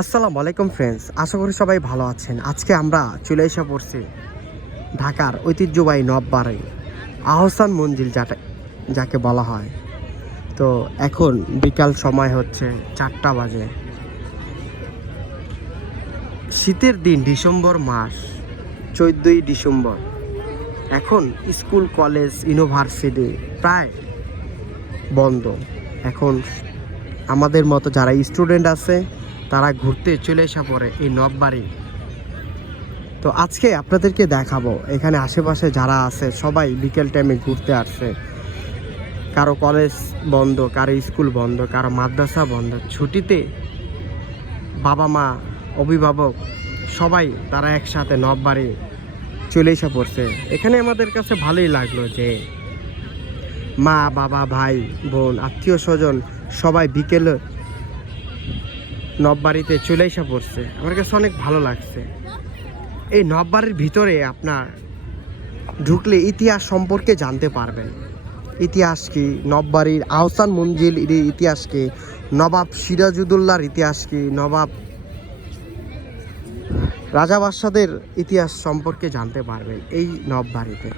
আসসালামু আলাইকুম ফ্রেন্ডস আশা করি সবাই ভালো আছেন। আজকে আমরা চলে এসে পড়ছি ঢাকার ঐতিহ্যবাহী নববাড়ি, আহসান মঞ্জিল যাটা যাকে বলা হয়। তো এখন বিকাল সময় হচ্ছে চারটা বাজে। শীতের দিন ডিসেম্বর মাস, চোদ্দোই ডিসেম্বর। এখন স্কুল, কলেজ, ইউনিভার্সিটি প্রায় বন্ধ। এখন আমাদের মতো যারা স্টুডেন্ট আছে তারা ঘুরতে চলে এসে পড়ে এই নববাড়ি। তো আজকে আপনাদেরকে দেখাবো, এখানে আশেপাশে যারা আছে, সবাই বিকেল টাইমে ঘুরতে আসছে। কারও কলেজ বন্ধ, কারও স্কুল বন্ধ, কারও মাদ্রাসা বন্ধ। ছুটিতে বাবা মা, অভিভাবক, সবাই তারা একসাথে নববাড়ি চলে এসে পড়ছে। এখানে আমাদের কাছে ভালোই লাগল যে মা, বাবা, ভাই, বোন আত্মীয় স্বজন সবাই বিকেলে নববাড়িতে চলে এসে পড়ছে। আমার কাছে অনেক ভালো লাগছে। এই নববাড়ির ভিতরে আপনার ঢুকলে ইতিহাস সম্পর্কে জানতে পারবেন। ইতিহাস কি? নববাড়ির আহসান মঞ্জিল ইতিহাস কি? নবাব সিরাজুদ্দৌলার ইতিহাস কি? নবাব রাজা বাদশাদের ইতিহাস সম্পর্কে জানতে পারবেন এই নববাড়িতে।